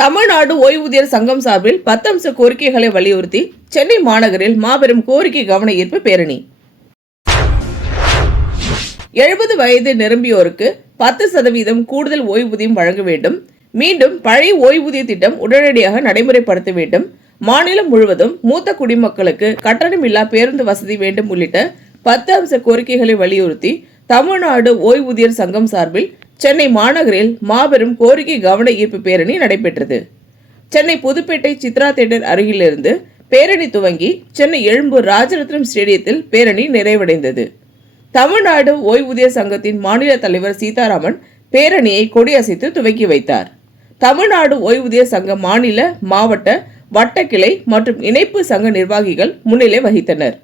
தமிழ்நாடு ஓய்வூதியர் சங்கம் சார்பில் 10 அம்ச கோரிக்கைகளை வலியுறுத்தி சென்னை மாநகரில் மாபெரும் கோரிக்கை கவன ஈர்ப்பு பேரணி. 70 வயது நிரம்பியோருக்கு 10% கூடுதல் ஓய்வூதியம் வழங்க வேண்டும். மீண்டும் பழைய ஓய்வூதிய திட்டம் உடனடியாக நடைமுறைப்படுத்த வேண்டும். மாநிலம் முழுவதும் மூத்த குடிமக்களுக்கு கட்டணமில்லா பேருந்து வசதி வேண்டும் உள்ளிட்ட 10 அம்ச கோரிக்கைகளை வலியுறுத்தி தமிழ்நாடு ஓய்வூதியர் சங்கம் சார்பில் சென்னை மாநகரில் மாபெரும் கோரிக்கை கவன ஈர்ப்பு பேரணி நடைபெற்றது. சென்னை புதுப்பேட்டை சித்ரா தியேட்டர் அருகிலிருந்து பேரணி துவங்கி சென்னை எழும்பூர் ராஜரத்னம் ஸ்டேடியத்தில் பேரணி நிறைவடைந்தது. தமிழ்நாடு ஓய்வூதியர் சங்கத்தின் மாநில தலைவர் சீதாராமன் பேரணியை கொடியசைத்து துவக்கி வைத்தார். தமிழ்நாடு ஓய்வூதியர் சங்க மாநில, மாவட்ட, வட்ட கிளை மற்றும் இணைப்பு சங்க நிர்வாகிகள் முன்னிலை வகித்தனர்.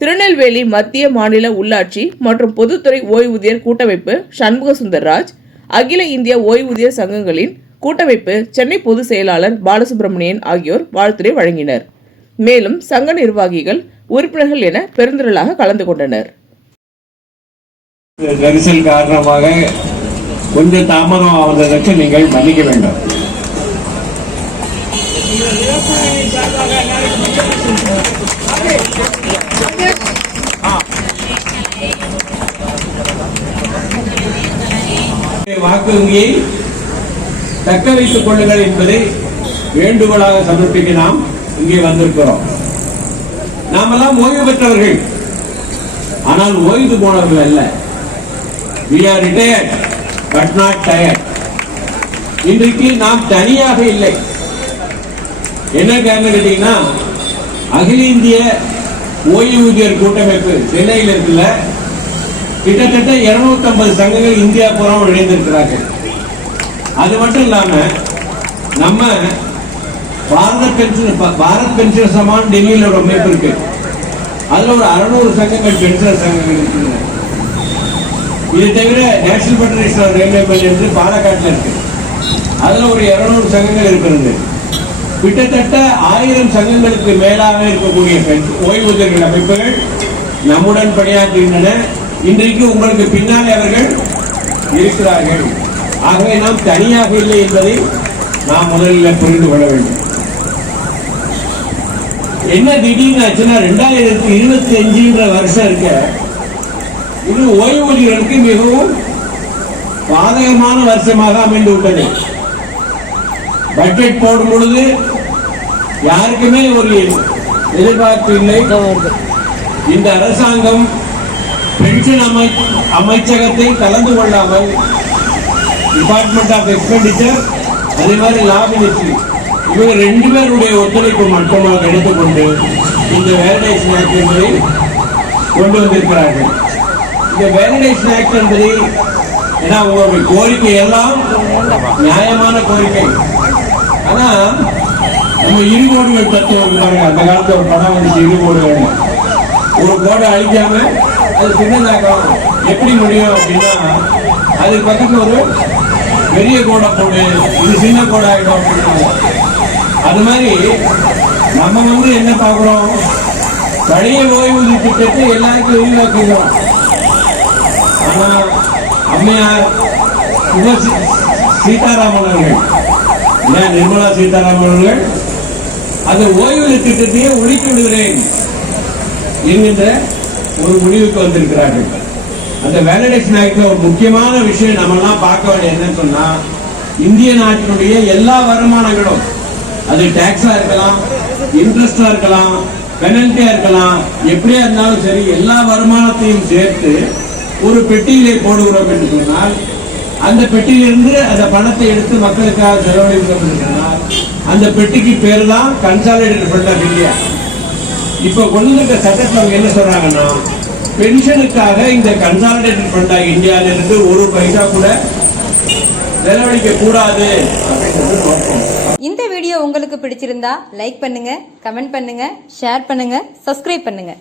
திருநெல்வேலி மத்திய மாநில உள்ளாட்சி மற்றும் பொதுத்துறை ஓய்வூதியர் கூட்டமைப்பு சண்முக சுந்தர்ராஜ், அகில இந்திய ஓய்வூதியர் சங்கங்களின் கூட்டமைப்பு சென்னை பொதுச் செயலாளர் பாலசுப்ரமணியன் ஆகியோர் வாழ்த்துரை வழங்கினர். மேலும் சங்க நிர்வாகிகள், உறுப்பினர்கள் என பெருந்திரளாக கலந்து கொண்டனர். நெரிசல் காரணமாக கொஞ்சம் தாமதம் ஆவதற்கு நீங்கள் மன்னிக்க வேண்டும். வாக்கு வங்கியை தக்க வைத்துக் கொள்ளுங்கள் என்பதை வேண்டுகோளாக சமர்ப்பிக்க நாம் இங்கே வந்திருக்கிறோம். நாமெல்லாம் ஓய்வு பெற்றவர்கள், ஆனால் ஓய்வு போனவர்கள் அல்ல. We are retired but not tired. இன்றைக்கு நாம் தனியாக இல்லை. என்ன காரணம் கேட்டீங்கன்னா, அகில இந்திய ஓய்வூதியர் கூட்டமைப்பு சென்னையில் இருக்குல்ல, கிட்டத்தட்ட 250 சங்கங்கள் இந்தியா பூரா இணைந்திருக்கிறார்கள். அது மட்டும் இல்லாம நம்ம பாரத் பென்ஷன் சமான் டெல்லியில் ஒரு அமைப்பு இருக்கு. அதுல ஒரு 600 சங்கங்கள் பென்ஷன் சங்கங்கள் இருக்கு. இது தவிர நேஷனல் ஃபெடரேஷன் ஆஃப் ரயில்வே மென் என்று பாலக்காட்டில் இருக்கு. அதுல ஒரு 200 சங்கங்கள் இருக்கிறது. கிட்டத்தட்ட 1000 சங்கங்களுக்கு மேலாக இருக்கக்கூடிய ஓய்வூதியர்கள் அமைப்புகள் நம்முடன் பணியாற்றுகின்றன. இன்றைக்கு உங்களுக்கு பின்னாலே அவர்கள் இருக்கிறார்கள். ஆகவே நாம் தனியாக இல்லை என்பதை நாம் முதலில் புரிந்து கொள்ள வேண்டும். என்ன திடீர்னு ஆச்சுன்னா, 2025 வருஷம் இருக்க, இது ஓய்வூதியர்களுக்கு மிகவும் பாதகமான வருஷமாக அமைந்து விட்டது. பட்ஜெட் போடும் பொழுது யாருக்குமே ஒரு எதிர்பார்ப்பு இல்லை. இந்த அரசாங்கம் பென்ஷன் அமைச்சகத்தை கலந்து கொள்ளாமல் டிபார்ட்மெண்ட் ஆஃப் எக்ஸ்பெண்டிச்சர், அதே மாதிரி லா மினிஸ்ட்ரி, இவங்க 2 பேருடைய ஒத்துழைப்பு மட்டுமாக எடுத்துக்கொண்டு இந்த வேலிடேஷன் ஆக்ட் என்பதை கொண்டு வந்திருக்கிறார்கள். இந்த வேலிடேஷன் ஆக்ட் என்பதை, ஏன்னா உங்களுடைய கோரிக்கை எல்லாம் நியாயமான கோரிக்கை. ஆனா நம்ம இருகோடுகள் தத்துவம் பாருங்க. அந்த காலத்துல ஒரு படம் வந்துச்சு, இருகோடுகள். ஒரு கோடை அழிக்காம அது சின்னதாக்கலாம் எப்படி முடியும் அப்படின்னா, அது பக்கத்துல ஒரு பெரிய கோடை போடு, இது சின்ன கோடை ஆகிடும் அப்படின்னா. அது மாதிரி நம்ம என்ன பார்க்கிறோம், பழைய ஓய்வூதிய திட்டத்தை எல்லாருக்கும் விரிவாக்குகிறோம். ஆனா அம்மையார் சீதாராமன் அவர்கள், நிர்மலா சீதாராமன் அவர்கள் அந்த ஓய்வூதிய திட்டத்தையே ஒழித்து விடுகிறேன் என்கின்ற ஒரு முடிவுக்கு வந்திருக்கிறார்கள். அந்த வேலிடேஷன் ஆக்ட்ல ஒரு முக்கியமான விஷயம் நம்ம எல்லாம் பார்க்க வேண்டிய என்னன்னு சொன்னா, இந்திய நாட்டினுடைய எல்லா வருமானங்களும், அது டாக்ஸா இருக்கலாம், இன்ட்ரெஸ்டா இருக்கலாம், பெனல்ட்டியா இருக்கலாம், எப்படியா இருந்தாலும் சரி, எல்லா வருமானத்தையும் சேர்த்து ஒரு பெட்டியிலே போடுகிறோம் என்று சொன்னால், அந்த பெட்டியிலிருந்து அந்த பணத்தை எடுத்து மக்களுக்காக செலவழிக்கிறோம் என்று சொன்னால், அந்த பெட்டிக்கு பேர் தான் கன்சாலிடேட்டட் ஃபண்ட் ஆஃப் இந்தியா. இப்ப கொண்டு இருக்க சட்டத்தில் அவங்க என்ன சொல்றாங்கன்னா, பென்ஷனுக்காக இந்த கன்சாலிடேட்டட் ஃபண்ட் ஆஃப் இந்தியாவிலிருந்து ஒரு பைசா கூட செலவழிக்க கூடாது அப்படின்றது. இந்த வீடியோ உங்களுக்கு பிடிச்சிருந்தா லைக் பண்ணுங்க, கமெண்ட் பண்ணுங்க, ஷேர் பண்ணுங்க, சப்ஸ்கிரைப் பண்ணுங்க.